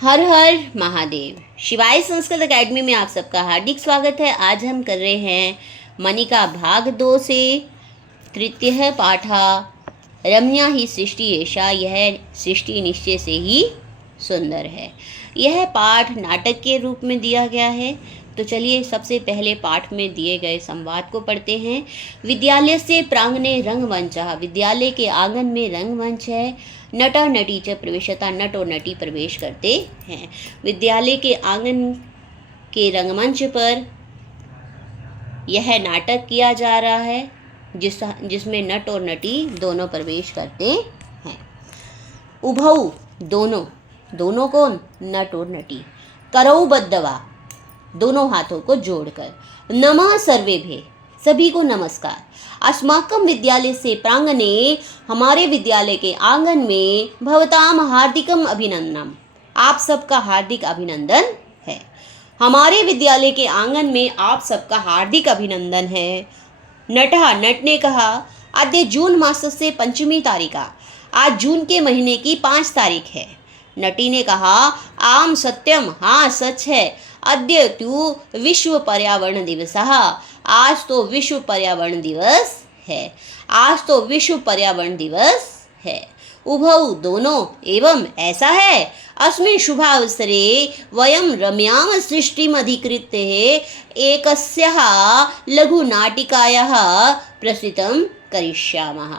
हर हर महादेव। शिवाय संस्कृत एकेडमी में आप सबका हार्दिक स्वागत है। आज हम कर रहे हैं मनिका भाग 2 से तृतीय पाठा रम्या ही सृष्टि एषा। यह सृष्टि निश्चय से ही सुंदर है। यह पाठ नाटक के रूप में दिया गया है। तो चलिए सबसे पहले पाठ में दिए गए संवाद को पढ़ते हैं। विद्यालय से प्रांगणे रंगमंच। विद्यालय के आंगन में रंगमंच है। नटा नटी च प्रवेशता। नट और नटी प्रवेश करते हैं। विद्यालय के आंगन के रंगमंच पर यह नाटक किया जा रहा है जिसमें नट और नटी दोनों प्रवेश करते हैं। उभौ दोनों कौन? नट और नटी। करौ बद्धवा दोनों हाथों को जोड़कर। नमः सर्वेभ्य सभी को नमस्कार। अस्माकं विद्यालय से प्रांगणे हमारे विद्यालय के आंगन में भवताम हार्दिकम अभिनंदनम आप सबका हार्दिक अभिनंदन है। हमारे विद्यालय के आंगन में आप सबका हार्दिक अभिनंदन है। नट ने कहा अद्य जून मास से पंचमी तारीखा। आज जून के महीने की 5 तारीख है। नटी ने कहा आम सत्यम हाँ सच है। अद्य तु विश्व पर्यावरण दिवस। आज तो विश्व पर्यावरण दिवस है। आज तो विश्व पर्यावरण दिवस है। उभौ दोनों एवं ऐसा है। अस्मिन् शुभावसरे वयं रम्यां सृष्टिम् अधिकृत्य एकस्याः लघुनाटिकायाः प्रस्तुतं करिष्यामः।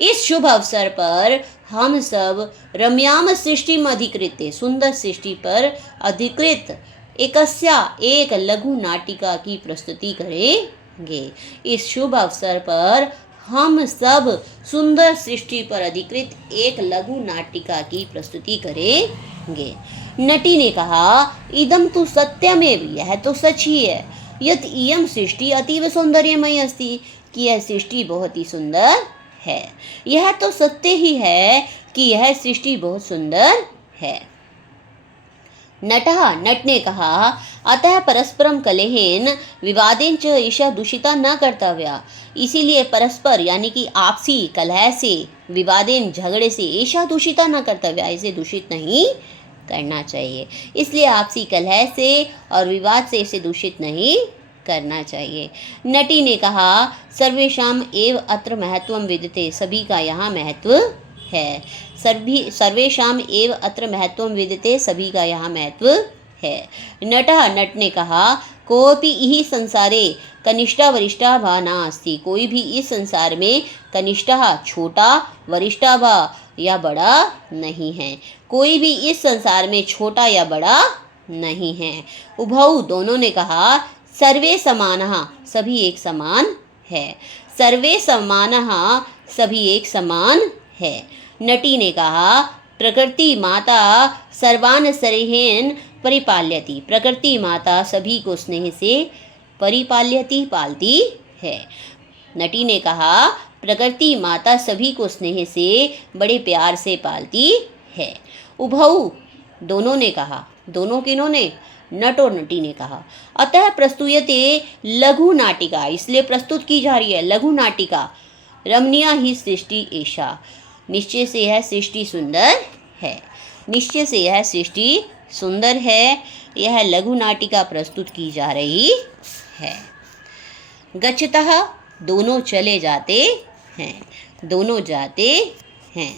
इस शुभ अवसर पर हम सब रम्याम सृष्टिम् अधिकृत्य सुंदर सृष्टि पर अधिकृत एकस्या एक लघु नाटिका की प्रस्तुति करेंगे। इस शुभ अवसर पर हम सब सुंदर सृष्टि पर अधिकृत एक लघु नाटिका की प्रस्तुति करेंगे। नटी ने कहा इदम तो सत्यमेव यह तो सच ही है। यत इयम सृष्टि अतीव सौंदर्यमयी अस्ति कि यह सृष्टि बहुत ही सुंदर है। यह तो सत्य ही है कि यह सृष्टि बहुत सुंदर है। नट ने कहा अतः परस्परम कलहेन विवादेन च ईशा दूषिता न कर्तव्या। इसीलिए परस्पर यानी कि आपसी कलह से विवादेन झगड़े से ईशा दूषिता न कर्तव्या इसे दूषित नहीं करना चाहिए। इसलिए आपसी कलह से और विवाद से इसे दूषित नहीं करना चाहिए। नटी ने कहा सर्वेषाम एव अत्र महत्वम विद्यते सभी का यहाँ महत्व है। सर्वेषाम एव अत्र महत्वम विद्यते सभी का यहाँ महत्व है। नट ने कहा कोऽपि इहि संसारे कनिष्ठा वरिष्ठा वा नास्ति। कोई भी इस संसार में कनिष्ठा छोटा वरिष्ठा वा या बड़ा नहीं है। कोई भी इस संसार में छोटा या बड़ा नहीं है। उभौ दोनों ने कहा सर्वे समानः सभी एक समान है। सर्वे समानः सभी एक समान है। नटी ने कहा प्रकृति माता सर्वान स्नेहेन परिपाल्यति। प्रकृति माता सभी को स्नेह से परिपाल्यति पालती है। नटी ने कहा प्रकृति माता सभी को स्नेह से बड़े प्यार से पालती है। उभौ दोनों ने कहा दोनों किन्होंने? नट और नटी ने कहा अतः प्रस्तुयते लघु नाटिका इसलिए प्रस्तुत की जा रही है लघु नाटिका रमणीया ही सृष्टि एषा। निश्चय से यह सृष्टि सुंदर है। निश्चय से यह सृष्टि सुंदर है। यह लघु नाटिका प्रस्तुत की जा रही है। गच्छतः दोनों चले जाते हैं। दोनों जाते हैं।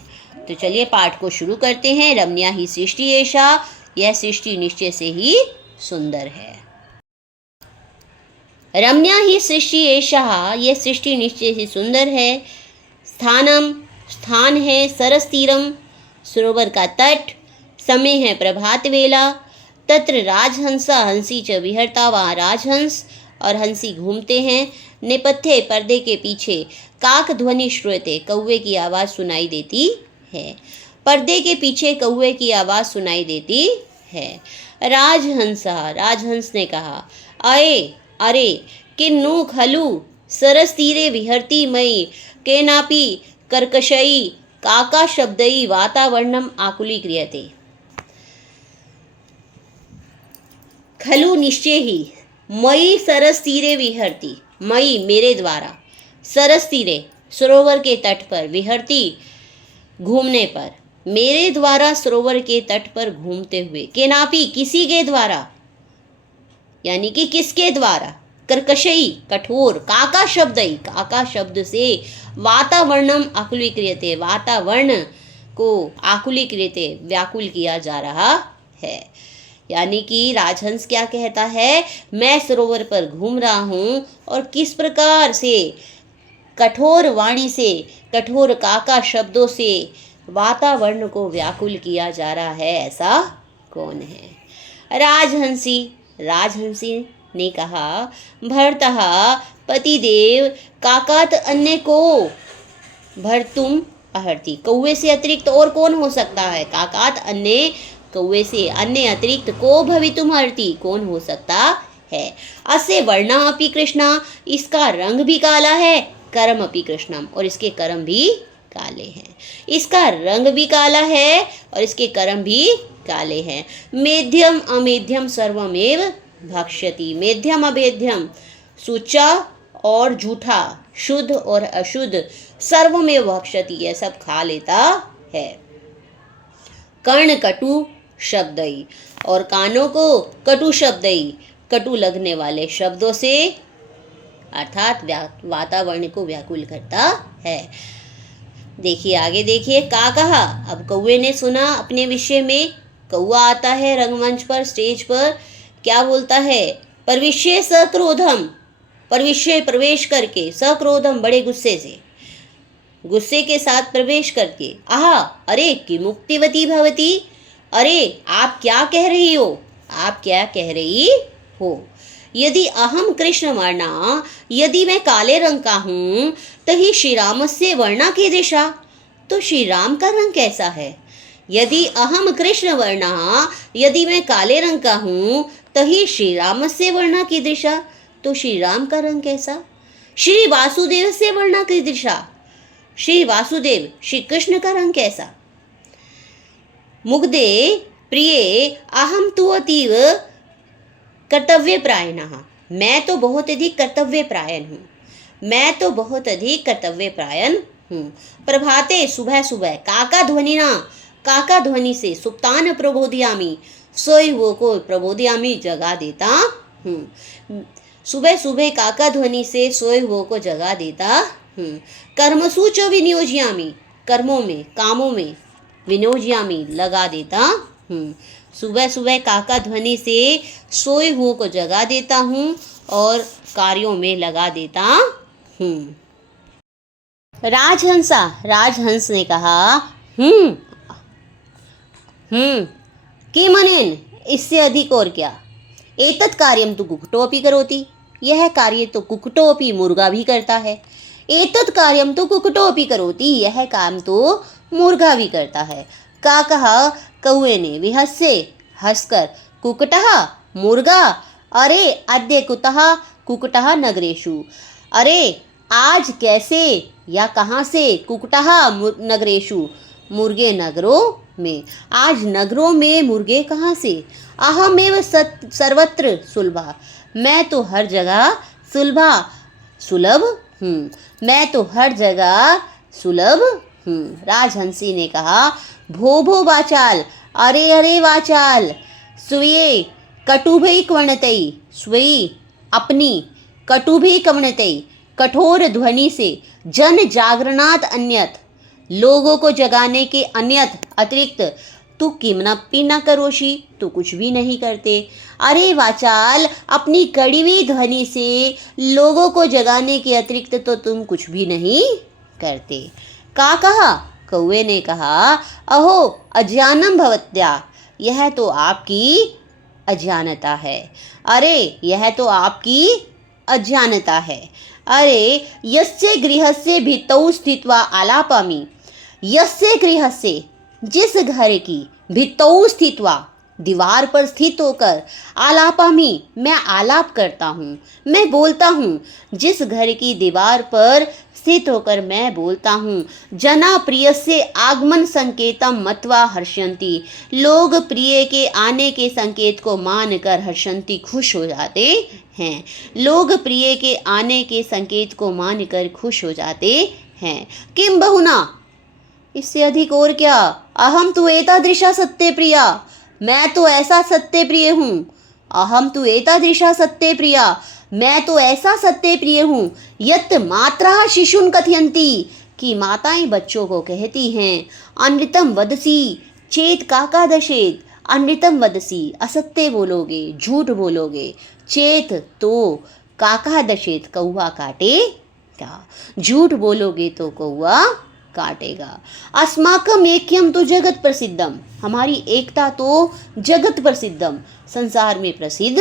तो चलिए पाठ को शुरू करते हैं। रमणीया ही सृष्टि एषा यह सृष्टि निश्चय से ही सुंदर है। रमणीया ही सृष्टि एषा यह सृष्टि निश्चय से सुंदर है। स्थान है सरस तीरम सरोवर का तट। समय है प्रभात वेला। तत्र राजहंसा हंसी च विहरता वहाँ राजहंस और हंसी घूमते हैं। नेपथ्य पर्दे के पीछे काक ध्वनि श्रूयते कौवे की आवाज़ सुनाई देती है। पर्दे के पीछे कौवे की आवाज़ सुनाई देती है। राजहंस ने कहा अरे किन्नु खलु सरस तीरे विहरती मई केनापि कर्कशई काका शब्दई वातावरणम आकुलीक्रियते। खलु निश्चय ही मई सरस तीरे विहरती मई मेरे द्वारा सरस तीरे सरोवर के तट पर विहरती घूमने पर मेरे द्वारा सरोवर के तट पर घूमते हुए, केनापि किसी के द्वारा, यानी कि किसके द्वारा, कर्कशई कठोर, काका शब्दई काका शब्द से वातावरणम आकुलीक्रियते, वातावरण को आकुलीक्रियते व्याकुल किया जा रहा है। यानी कि राजहंस क्या कहता है, मैं सरोवर पर घूम रहा हूँ और किस प्रकार से कठोर वाणी से, कठोर काका शब्दों से वातावरण को व्याकुल किया जा रहा है, ऐसा कौन है। राजहंसी ने कहा, भरतः पतिदेव काकात अन्य को भरतुम अहर्ति, कौवे से अतिरिक्त और कौन हो सकता है, काकात अन्य कौवे से अन्य अतिरिक्त को भवितुम अर्ति, कौन हो सकता है। अस्य वर्णा अपि कृष्णा, इसका रंग भी काला है, कर्म अपि कृष्णम, और इसके कर्म भी काले हैं। इसका रंग भी काला है और इसके कर्म भी काले हैं। मेध्यम अमेध्यम सर्वमेव भक्ष्यति, मेध्यम अभेध्यम, सुचा और झूठा, शुद्ध और अशुद्ध, सर्वमेव भक्ष्यति, यह सब खा लेता है। कर्ण कटु शब्दई, और कानों को कटु शब्दई, कटु लगने वाले शब्दों से, अर्थात वातावरण को व्याकुल करता है। देखिए आगे देखिए, का कहा। अब कौवे ने सुना अपने विषय में, कौवा आता है रंगमंच पर, स्टेज पर, क्या बोलता है, परविष्य सक्रोधम, परविष्य प्रवेश करके, सक्रोधम बड़े गुस्से से, गुस्से के साथ प्रवेश करके, आहा अरे कि मुक्तिवती भवती, अरे आप क्या कह रही हो, आप क्या कह रही हो। यदि अहम कृष्ण वर्णा, यदि मैं काले रंग का हूँ, तही श्री राम से वर्णा की दिशा, तो श्री राम का रंग कैसा है। यदि अहम कृष्ण वर्णा, यदि मैं काले रंग का हूँ, तही श्री राम से वर्णा की दिशा, तो श्री राम का रंग कैसा। श्री वासुदेव से वर्णा की दिशा, श्री वासुदेव श्री कृष्ण का रंग कैसा। मुग्धे प्रिय अहम तु अतीव कर्तव्य प्रायणः, मैं तो बहुत अधिक कर्तव्य प्रायण हूँ, मैं तो बहुत अधिक कर्तव्य प्रायण हूँ। प्रभाते सुबह सुबह, काका ध्वनिना, काका ध्वनि से, सुप्तान प्रबोधयामी, सोए हुए को प्रबोधयामी जगा देता हूँ। सुबह सुबह काका ध्वनि से सोए हुए को जगा देता हूँ। कर्मसु च विनियोजयामी, कर्मों में, कामों में, विनियोजयामी लगा देता हूँ। सुबह सुबह काका ध्वनि से सोए हुओं को जगा देता हूँ और कार्यों में लगा देता हूँ। राजहंस ने कहा, कि मनेन, इससे अधिक और क्या। एतत् कार्यम तो कुक्कुटोऽपि करोति, यह कार्य तो कुक्कुटोऽपि, मुर्गा भी करता है। एतत् कार्यम तो कुक्कुटोऽपि करोति, यह काम तो मुर्गा भी करता है। का कहा, कौवे ने विहस्य हंसकर, कुक्कुटः मुर्गा, अरे अद्य कुतः कुक्कुटः नगरेषु, अरे आज कैसे या कहाँ से, कुक्कुटः नगरेषु, मुर्गे नगरों में, आज नगरों में मुर्गे कहाँ से। अहमेव सर्वत्र सुलभा, मैं तो हर जगह सुलभ हूँ, मैं तो हर जगह सुलभ हूँ। राजहंसी ने कहा, भो वाचाल, अरे अरे वाचाल, स्वीय कटुभि कवणतई, स्वी अपनी, कटुभि कवणतई कठोर ध्वनि से, जन जागरणात अन्यत, लोगों को जगाने के अन्यत अतिरिक्त, तू किमनपि न करोषि, तो कुछ भी नहीं करते। अरे वाचाल, अपनी कड़वी ध्वनि से लोगों को जगाने के अतिरिक्त तो तुम कुछ भी नहीं करते। का कहा, कौवे ने कहा, अहो अज्ञानम भवत्या, यह तो आपकी अज्ञानता है, अरे यह तो आपकी अज्ञानता है। अरे यस्य गृहस्य भित्तौ स्थित्वा आलापामि, यस्य गृहस्य, जिस घर की, भित्तौ स्थित्वा दीवार पर स्थित होकर, आलापामि मैं आलाप करता हूँ, मैं बोलता हूँ, जिस घर की दीवार पर स्थित होकर मैं बोलता हूँ। जना प्रिय से आगमन संकेतम मत्वा हर्षयन्ति, लोग प्रिय के आने के संकेत को मानकर हर्षयन्ति खुश हो जाते हैं, लोग प्रिय के आने के संकेत को मानकर खुश हो जाते हैं। किम बहुना, इससे अधिक और क्या? अहम तु एतादृशा सत्यप्रिया, मैं तो ऐसा सत्य प्रिय हूँ। अहम तु एतादृशा सत्य प्रिया, मैं तो ऐसा सत्य प्रिय हूँ। यत् मात्रा शिशुन कथयन्ति, कि माताएं बच्चों को कहती हैं, अनृतम वदसी चेत काकादशेत, अनृतम वदसी असत्य बोलोगे, झूठ बोलोगे, चेत तो काकादशेत कौवा काटेगा, झूठ बोलोगे तो कौवा काटेगा। अस्माकम ऐक्यम तो जगत प्रसिद्धम, हमारी एकता तो जगत प्रसिद्धम, संसार में प्रसिद्ध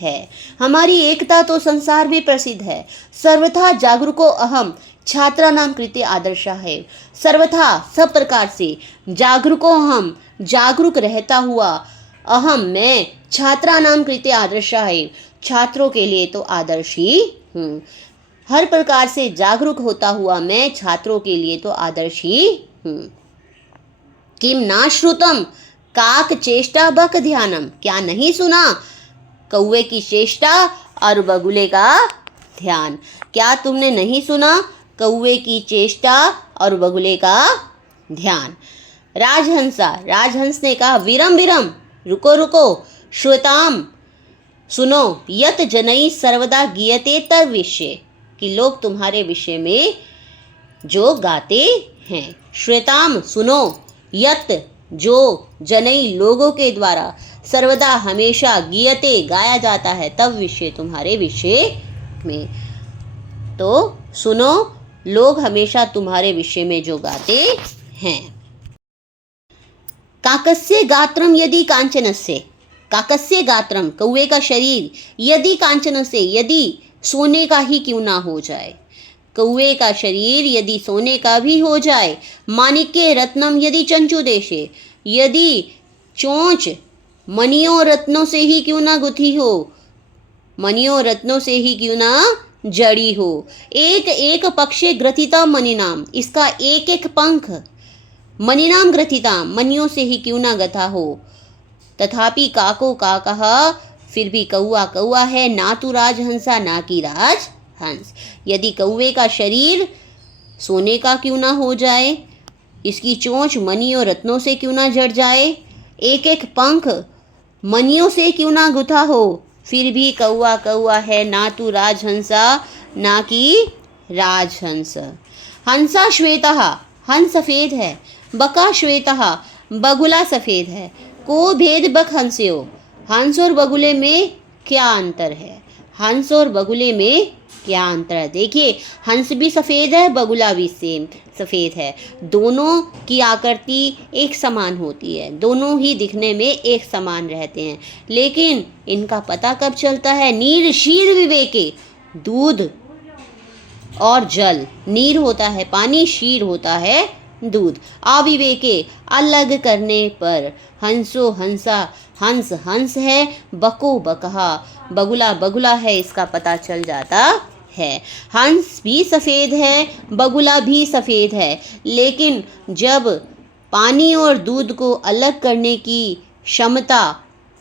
है। हमारी एकता तो संसार में प्रसिद्ध है। सर्वथा जागरूको अहम छात्रा नाम कृते आदर्शा है। सर्वथा सब प्रकार से जागरूको अहम, जागरूक रहता हुआ, अहम मैं, छात्रा नाम कृते आदर्शा है, छात्रों के लिए तो आदर्श ही हूँ। हर प्रकार से जागरूक होता हुआ मैं छात्रों के लिए तो आदर्श ही हूँ। किम ना श्रुतम काक चेष्टा बक ध्यानम, क्या नहीं सुना कौवे की चेष्टा और बगुले का ध्यान? क्या तुमने नहीं सुना कौवे की चेष्टा और बगुले का ध्यान? राजहंसा, राजहंस ने कहा, विरम विरम, रुको रुको, श्वेताम, सुनो, यत जनई सर्वदा गीयते तर विषय, कि लोग तुम्हारे विषय में जो गाते हैं। श्वेताम, सुनो, यत जो जनई लोगों के द्वारा, सर्वदा हमेशा, गीयते गाया जाता है, तब विषय तुम्हारे विषय में, तो सुनो, लोग हमेशा तुम्हारे विषय में जो गाते हैं। काकस्य गात्रम यदि कांचनस्य, काकस्य गात्रम कौवे का शरीर, यदि कांचनस्य, यदि सोने का ही क्यों ना हो जाए, कौवे का शरीर यदि सोने का भी हो जाए, माणिक्य रत्नम यदि चंचू देशे, यदि चोंच मणियों रत्नों से ही क्यों ना गुथी हो, मणियों रत्नों से ही क्यों ना जड़ी हो, एक एक पक्षे ग्रथिता मणिनाम, इसका एक एक पंख मणिनाम ग्रथिता, मणियों से ही क्यों ना गथा हो, तथापि काको काकः, फिर भी कौआ कौआ है, ना तो राजहंसा ना कि राजहंस। यदि कौवे का शरीर सोने का क्यों ना हो जाए, इसकी चोंच मणियों रत्नों से क्यों ना जड़ जाए, एक एक पंख मणियों से क्यों ना गुथा हो, फिर भी कौआ कौआ है, ना तो राजहंसा ना कि राजहंस। हंसा श्वेतः, हंस सफ़ेद है, बका श्वेतः, बगुला सफ़ेद है, को भेद बक हंस्यो, हंस और बगुले में क्या अंतर है? हंस और बगुले में क्या अंतर है? देखिए, हंस भी सफ़ेद है, बगुला भी सेम सफ़ेद है, दोनों की आकृति एक समान होती है, दोनों ही दिखने में एक समान रहते हैं, लेकिन इनका पता कब चलता है? नीर शीर विवेके, दूध और जल, नीर होता है पानी, शीर होता है दूध, अविवेके अलग करने पर, हंसो हंसा, हंस हंस है, बको बकहा, बगुला बगुला है, इसका पता चल जाता है। हंस भी सफ़ेद है, बगुला भी सफ़ेद है, लेकिन जब पानी और दूध को अलग करने की क्षमता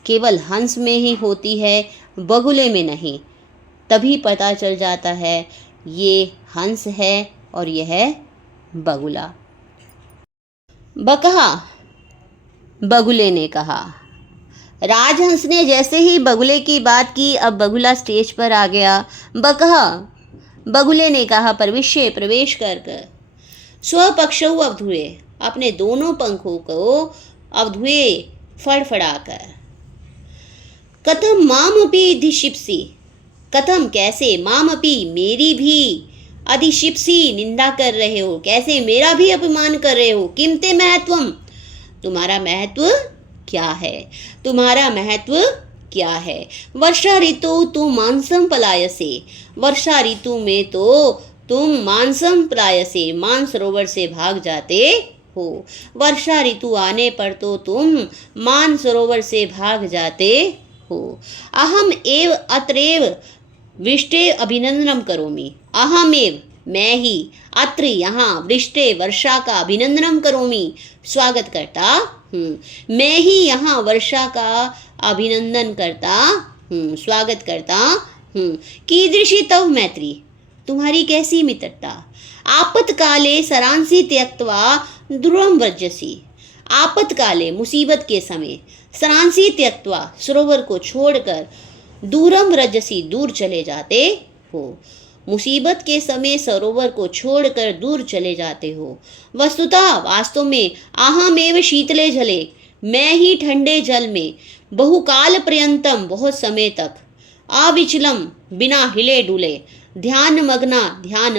केवल हंस में ही होती है, बगुले में नहीं, तभी पता चल जाता है ये हंस है और यह बगुला। बकहा, बगुले ने कहा। राजहंस ने जैसे ही बगुले की बात की, अब बगुला स्टेज पर आ गया। बकहा, बगुले ने कहा, प्रविश्य, प्रवेश कर कर, स्वपक्षौ अवधुए, अपने दोनों पंखों को अवधुए फड़फड़ाकर, कथम मामपि अधिशिप्सि, कथम कैसे, मामपि मेरी भी, अधिशिप्सि निंदा कर रहे हो, कैसे मेरा भी अपमान कर रहे हो, किमते महत्वम, तुम्हारा महत्व क्या है, तुम्हारा महत्व क्या है। वर्षा ऋतु तुम मांसम पलायसे, वर्षा ऋतु में तो तुम मांसम पलायसे, मानसरोवर से भाग जाते हो, वर्षा ऋतु आने पर तो तुम मानसरोवर से भाग जाते हो। अहम एव अत्रैव वृष्टे अभिनंदनम करोमि, अहमेव मैं ही, अत्र यहाँ, वृष्टे वर्षा का, अभिनंदनम करोमि स्वागत करता हूँ, मैं ही यहाँ वर्षा का अभिनंदन करता हूँ, स्वागत करता हूँ। कीदृशी तव मैत्री, तुम्हारी कैसी मित्रता। आपत्काले सरांसी त्यक्त्वा दूरं व्रजसि। आपत्काले मुसीबत के समय, सरांसी त्यक्त्वा सरोवर को छोड़कर, दूरं व्रजसि दूर चले जाते हो। मुसीबत के समय सरोवर को छोड़कर दूर चले जाते हो। वस्तुतः वास्तव में अहमेव शीतले जले, मैं ही ठंडे जल में, बहुकाल पर्यंतम बहुत समय तक, अविचलम बिना हिले डुले, ध्यान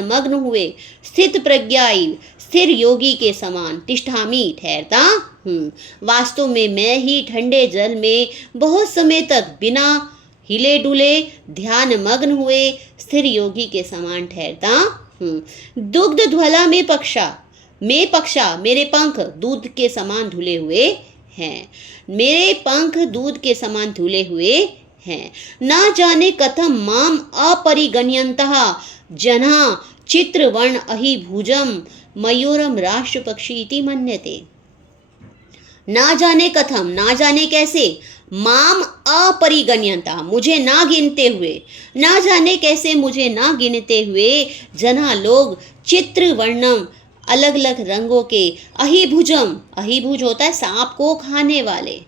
मग्न हुए, स्थित प्रज्ञाई स्थिर योगी के समान, तिष्ठामि ठहरता हूँ। वास्तव में मैं ही ठंडे जल में बहुत समय तक बिना हिले डुले, ध्यान मग्न हुए, स्थिर योगी के समान ठहरता हूँ। दुग्ध ध्वला में पक्षा, मेरे पंख दूध के समान धुले हुए हैं। मेरे पंख दूध के समान धुले हुए हैं। न जाने कथम माम अपरिगण्यन्तः जनाः चित्रवर्ण अहिभुजम मयूरम राष्ट्र पक्षी इति मन्यते। ना जाने कथम, ना जाने कैसे, माम अपरिगण्यता मुझे ना गिनते हुए, ना जाने कैसे मुझे ना गिनते हुए, जना लोग, चित्र वर्णम अलग अलग रंगों के, अहिभुजम, अहिभुज होता है सांप को खाने वाले,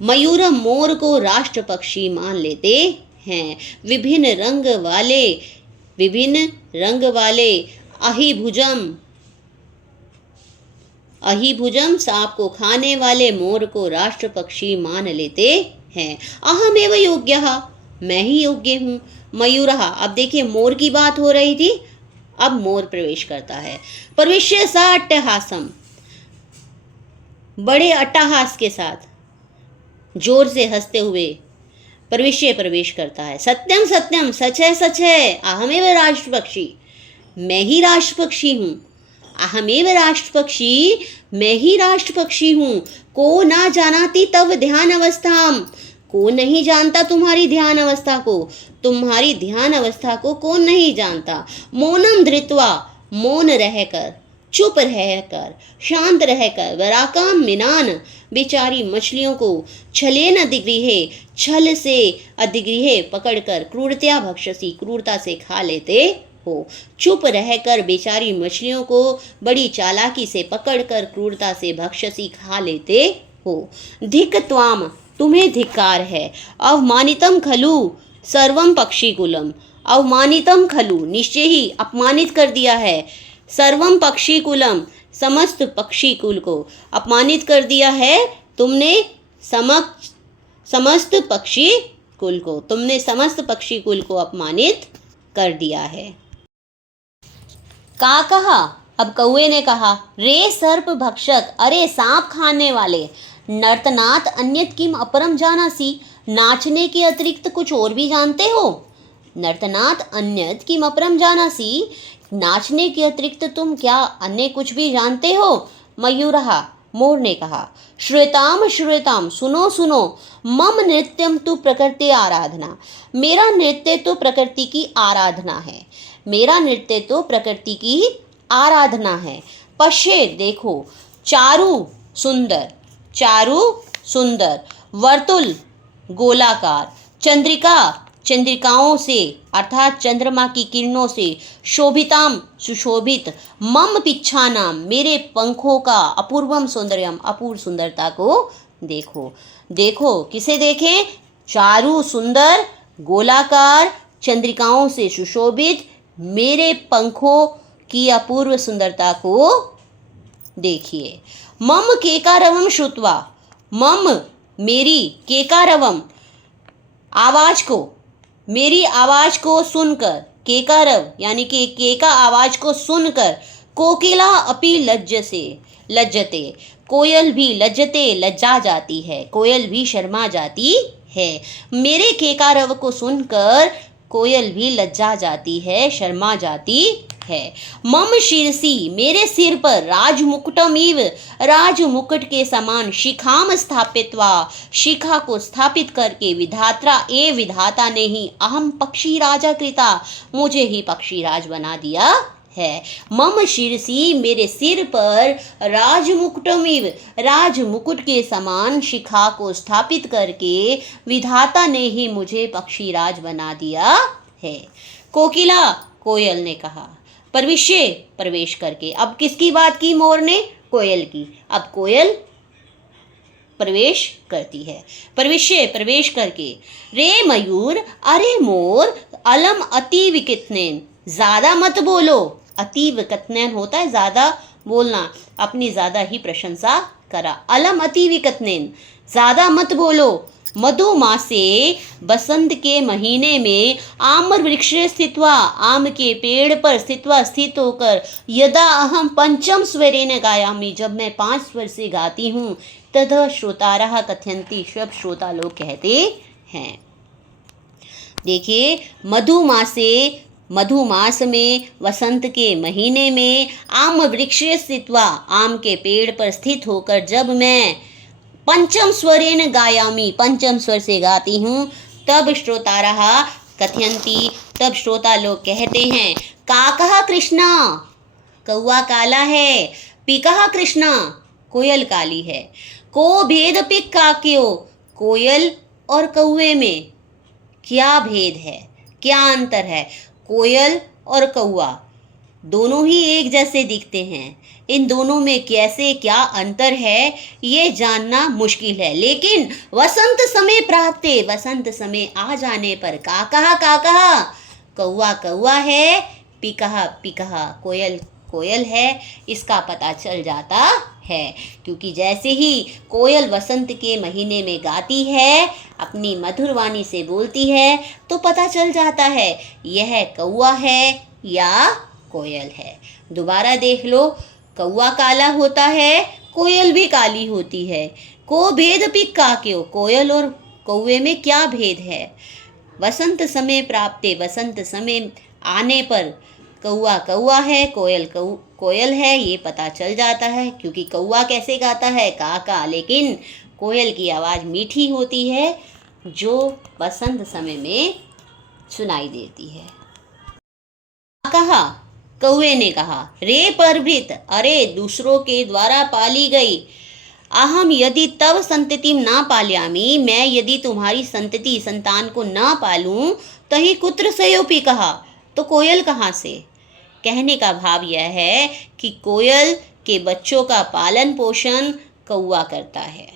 मयूरम मोर को राष्ट्र पक्षी मान लेते हैं। विभिन्न रंग वाले अहिभुजम सांप को खाने वाले मोर को राष्ट्र पक्षी मान लेते हैं। अहमेव योग्यः, मैं ही योग्य हूँ। मयूरः, अब देखिए मोर की बात हो रही थी, अब मोर प्रवेश करता है। प्रविश्य सा अट्टहासम, बड़े अट्टहास के साथ जोर से हंसते हुए प्रविश्य प्रवेश करता है। सत्यम सत्यम, सच है, अहमेव राष्ट्र पक्षी, मैं ही राष्ट्र पक्षी हूँ। अहमेव राष्ट्र पक्षी, मैं ही राष्ट्र पक्षी हूँ। को ना जानाति तव ध्यान अवस्थाम, को नहीं जानता तुम्हारी ध्यान अवस्था को, तुम्हारी ध्यान अवस्था को कौन नहीं जानता। मौनम धृत्वा, मौन रहकर, चुप रहकर, शांत रहकर, वराकाम मिनान, बेचारी मछलियों को, छलेन अधिगृहे, छल से अधिगृहे पकड़कर, क्रूरतया भक्षसी, क्रूरता से खा लेते हो। चुप रहकर बेचारी मछलियों को बड़ी चालाकी से पकड़कर क्रूरता से भक्षसी खा लेते हो। धिक त्वाम, तुम्हें धिक्कार है। अवमानितम खलु सर्वम पक्षीकुलम, अवमानितम खलु, निश्चय ही अपमानित कर दिया है। सर्वम पक्षीकुलम, समस्त पक्षी कुल को अपमानित कर दिया है तुमने। समस्त पक्षी कुल को, तुमने समस्त पक्षी कुल को अपमानित कर दिया है। का कहा, अब कौए ने कहा, रे सर्प भक्षक, अरे सांप खाने वाले, नर्तनात् अन्यत् किम अपरम जानासि, नाचने के अतिरिक्त कुछ और भी जानते हो। नर्तनात् अन्यत् किम अपरम जानासि, नाचने के अतिरिक्त तुम क्या अन्य कुछ भी जानते हो। मयूरः, मोर ने कहा, श्रूयताम, सुनो, मम नृत्यम तु प्रकृति आराधना, मेरा नृत्य तो प्रकृति की आराधना है, मेरा नृत्य तो प्रकृति की आराधना है। पश्ये, देखो, चारु सुंदर, वर्तुल गोलाकार, चंद्रिकाओं से अर्थात चंद्रमा की किरणों से, शोभिताम सुशोभित, मम पिच्छानाम, मेरे पंखों का, अपूर्वम सौंदर्यम, अपूर्व सुंदरता को देखो, किसे देखें, चारु सुंदर, गोलाकार, चंद्रिकाओं से सुशोभित, मेरे पंखों की अपूर्व सुंदरता को देखिए। मम केकारवम श्रुत्वा, मम मेरी, केकारवम आवाज को, मेरी आवाज को सुनकर, केकारव यानी कि केका आवाज को सुनकर, कोकिला अपि लज्जते, कोयल भी लज्जा जाती है, कोयल भी शर्मा जाती है। मेरे केकारव को सुनकर कोयल भी लज्जा जाती है, शर्मा जाती है। मम शिरसी, मेरे सिर पर, राजमुकुटमिव, राजमुकुट के समान, शिखाम स्थापित्वा, शिखा को स्थापित करके, विधाता ने ही, अहम पक्षी राजा कृता, मुझे ही पक्षी राज बना दिया है। मम शिरसी, मेरे सिर पर, राजमुकुटमिव, राजमुकुट के समान, शिखा को स्थापित करके, विधाता ने ही मुझे पक्षी राज बना दिया है। कोकिला कोयल ने कहा। प्रविश्य, प्रवेश करके। अब किसकी बात की मोर ने? कोयल की। अब कोयल प्रवेश करती है। प्रविश्य, प्रवेश करके। रे मयूर, अरे मोर, अलम अति विकितनेन, ज़्यादा मत बोलो। अति विकितनेन होता है ज़्यादा बोलना, अपनी ज़्यादा ही प्रशंसा करा। अलम अति विकितनेन, ज़्यादा मत बोलो। मधुमासे, बसंत के महीने में, आम्र वृक्ष स्थित्वा, आम के पेड़ पर स्थित्वा, स्थित होकर, यदा अहम पंचम स्वरेण गायामि, जब मैं 5 स्वर से गाती हूँ, ततः श्रोतारः कथयन्ति, सब श्रोता लोग कहते हैं। देखिए, मधुमासे, मधुमास में, वसंत के महीने में, आम वृक्ष स्थित्वा, आम के पेड़ पर स्थित होकर जब मैं पंचम स्वरेण गायामि, पंचम स्वर से गाती हूँ, तब श्रोतारः कथयन्ति, तब श्रोता लोग कहते हैं। काकः कृष्णा, कौआ काला है। पिकः कृष्णा, कोयल काली है। को भेद पिक काक्यो, कोयल और कौए में क्या भेद है, क्या अंतर है? कोयल और कौआ दोनों ही एक जैसे दिखते हैं, इन दोनों में कैसे क्या अंतर है ये जानना मुश्किल है। लेकिन वसंत समय प्राप्ते, वसंत समय आ जाने पर, काकः काकः, कौआ कौआ है, पिकः पिकः, कोयल कोयल है, इसका पता चल जाता है। क्योंकि जैसे ही कोयल वसंत के महीने में गाती है, अपनी मधुर वाणी से बोलती है, तो पता चल जाता है यह कौआ है या कोयल है। दोबारा देख लो, कौआ काला होता है, कोयल भी काली होती है। को भेद पिक काक्यो, कोयल और कौए में क्या भेद है? वसंत समय प्राप्ते, वसंत समय आने पर, कौआ कौआ है, कोयल कोयल है, ये पता चल जाता है। क्योंकि कौआ कैसे गाता है? का का, लेकिन कोयल की आवाज़ मीठी होती है, जो बसंत समय में सुनाई देती है। कहा, कौए ने कहा। रे परभृत, अरे दूसरों के द्वारा पाली गई। अहम यदि तव संततिम ना पाल्यामी, मैं यदि तुम्हारी संतति संतान को ना पालूं, तही कुत्र सयोपि कहा, तो कोयल कहाँ से? कहने का भाव यह है कि कोयल के बच्चों का पालन पोषण कौआ करता है।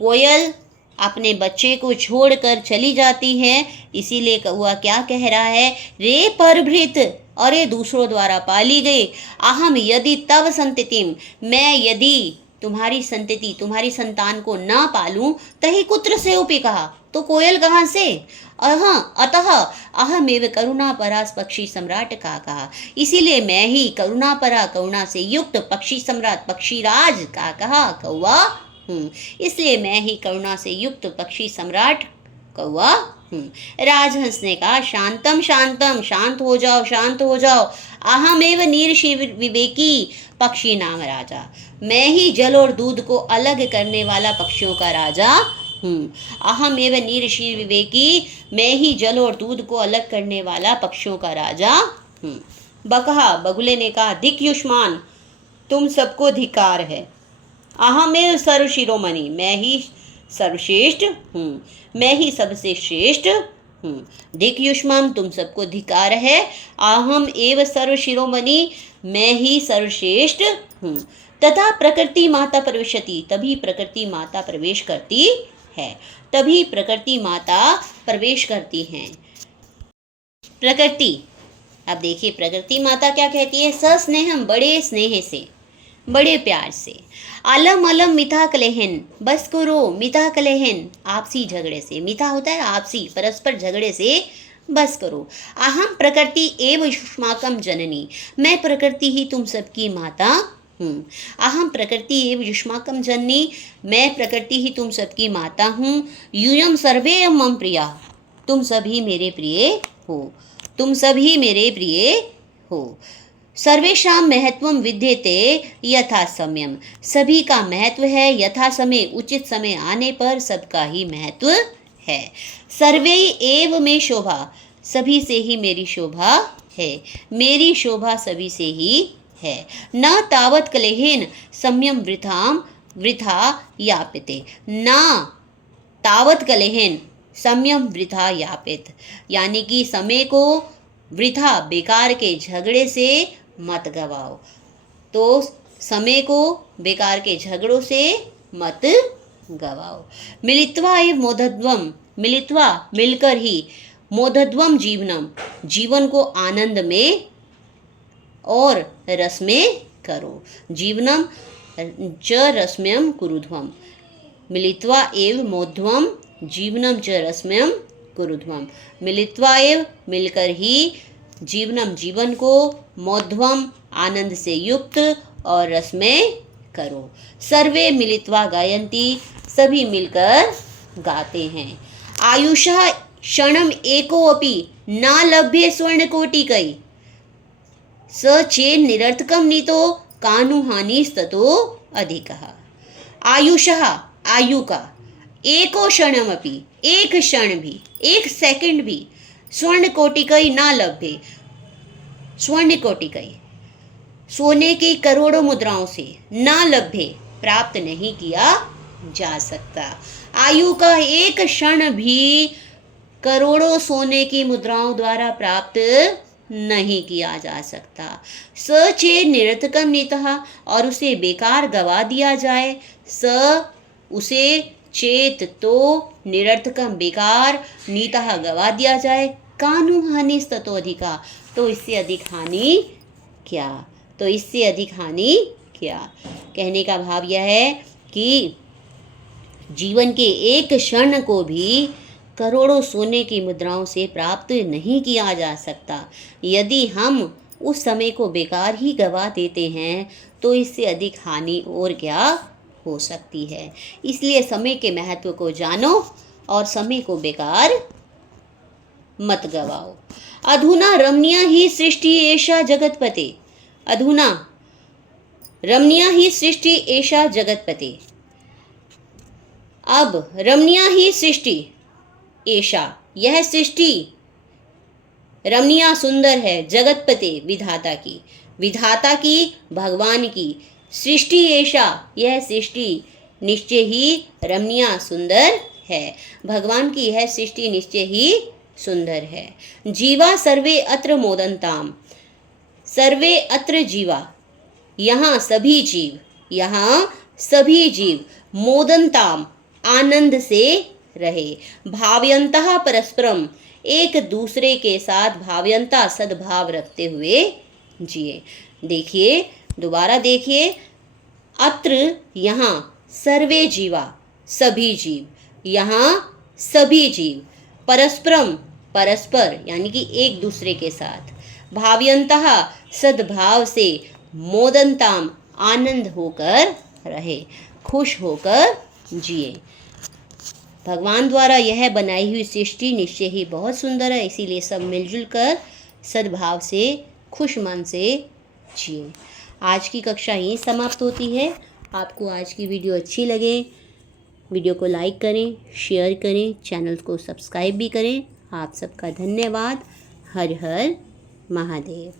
कोयल अपने बच्चे को छोड़कर चली जाती है, इसीलिए कौआ क्या कह रहा है? रे परभृत, अरे दूसरों द्वारा पाली गई। अहम यदि तव संततिम, मैं यदि तुम्हारी संतति, तुम्हारी संतान को ना पालूं, तही कुत्र से उपी कहा, तो कोयल कहाँ से? अतः अहमेव करुणापरा पक्षी सम्राट का कहा, इसीलिए मैं ही करुणापरा, करुणा से युक्त पक्षी सम्राट, पक्षीराज का कहा कौआ हूँ। इसलिए मैं ही करुणा से युक्त पक्षी सम्राट कौआ हूँ। राजहंस ने कहा, शांतम शांतम, शांत हो जाओ, शांत हो जाओ। अहमेव नीरषि विवेकी पक्षी नाम राजा, मैं ही जल और दूध को अलग करने वाला पक्षियों का राजा हूँ। अहमेव नीरषि विवेकी, मैं ही जल और दूध को अलग करने वाला पक्षियों का राजा हूँ। बकहा, बगुले ने कहा, धिक युष्मान, तुम सबको धिकार है। अहमेव सर्वशिरोमणि, मैं ही सर्वश्रेष्ठ हूँ, मैं ही सबसे श्रेष्ठ हूँ। धिक युष्मान, तुम सबको धिकार है। अहम एव सर्वशिरोमणि, मैं ही सर्वश्रेष्ठ हूँ। तथा प्रकृति माता प्रविशति, तभी प्रकृति माता प्रवेश करती है, तभी प्रकृति माता प्रवेश करती हैं। प्रकृति, अब देखिए प्रकृति माता क्या कहती है? सस्नेहम, बड़े स्नेह से, बड़े प्यार से। अलम अलम मिथा कलेहन, बस करो मिथा कलेहन, आपसी झगड़े से। मिथा होता है आपसी, परस्पर झगड़े से बस करो। अहम प्रकृति एव युष्माकम जननी, मैं प्रकृति ही तुम सबकी माता हूँ। अहम प्रकृति एव युष्माकम जननी, मैं प्रकृति ही तुम सबकी माता हूँ। यूयम सर्वे मम प्रिया, तुम सभी मेरे प्रिय हो, तुम सभी मेरे प्रिय हो। सर्वेषां महत्वम विद्यते यथा सम्यम, सभी का महत्व है यथा समय, उचित समय आने पर सबका ही महत्व है। सर्वे एव में शोभा, सभी से ही मेरी शोभा है, मेरी शोभा सभी से ही है। न तावत कलेहेन सम्यम वृथा यापिते, न तावत कलेहेन सम्यम वृथा यापित, यानी कि समय को वृथा बेकार के झगड़े से मत गवाओ। तो समय को बेकार के झगड़ों से मत गवाओ। मिलित्वा एव मोदध्वम, मिलित्वा मिलकर ही, मोदध्वम जीवनम जीवन को आनंद में और रस में करो। जीवनम च रसमयम कुरुध्वम, मिलित्वा एव मोध्वम जीवनम च रसमयम कुरुध्वम। मिलित्वा एव मिलकर ही, जीवनम जीवन को, मोध्वम आनंद से युक्त और रसमय करो। सर्वे मिलित्वा गायन्ति सभी मिलकर गाते हैं। आयुषः क्षणम एको अपि न लभ्ये स्वर्णकोटिकै, स चेन निरर्थकम नीतो कानुहानिस्ततो अधिकः। आयुषः आयु का, एको क्षणमपि एक क्षण भी, एक सेकंड भी, स्वर्ण कोटिकै ना लभ्ये, स्वर्ण कोटिकै सोने की करोड़ों मुद्राओं से, ना लभ्ये प्राप्त नहीं किया जा सकता। आयु का एक क्षण भी करोड़ों सोने की मुद्राओं द्वारा प्राप्त नहीं किया जा सकता। सचेत निरर्थकम नीतः और उसे बेकार गवा दिया जाए, स उसे चेत तो निरर्थकम बेकार, नीतः गवा दिया जाए, कानु हानि ततो अधिका तो इससे अधिक हानि क्या, तो इससे अधिक हानि क्या। कहने का भाव यह है कि जीवन के एक क्षण को भी करोड़ों सोने की मुद्राओं से प्राप्त नहीं किया जा सकता। यदि हम उस समय को बेकार ही गवा देते हैं तो इससे अधिक हानि और क्या हो सकती है। इसलिए समय के महत्व को जानो और समय को बेकार मत गवाओ। अधुना रमणीया ही सृष्टि एषा जगतपते, अधुना रमणीया ही सृष्टि एषा जगतपते, अब रमणीया ही सृष्टि एषा यह सृष्टि, रमणीया सुंदर है, जगतपते विधाता की, विधाता की भगवान की, सृष्टि एषा यह सृष्टि निश्चय ही रमणीया सुंदर है, भगवान की यह सृष्टि निश्चय ही सुंदर है। जीवा सर्वे अत्र मोदन्ताम, सर्वे अत्र जीवा यहाँ सभी जीव, यहाँ सभी जीव मोदन्ताम आनंद से रहे, भावयंतः परस्परम एक दूसरे के साथ भावयंता सद्भाव रखते हुए जिए। देखिए, दोबारा देखिए, अत्र यहाँ सर्वे जीवा सभी जीव, यहाँ सभी जीव, परस्परम परस्पर यानी कि एक दूसरे के साथ, भावयंतः सद्भाव से, मोदन्ताम आनंद होकर रहे, खुश होकर जिए। भगवान द्वारा यह बनाई हुई सृष्टि निश्चय ही बहुत सुंदर है, इसीलिए सब मिलजुल कर सद्भाव से, खुश मन से जिए। आज की कक्षा यहीं समाप्त होती है। आपको आज की वीडियो अच्छी लगे, वीडियो को लाइक करें, शेयर करें, चैनल को सब्सक्राइब भी करें। आप सबका धन्यवाद। हर हर महादेव।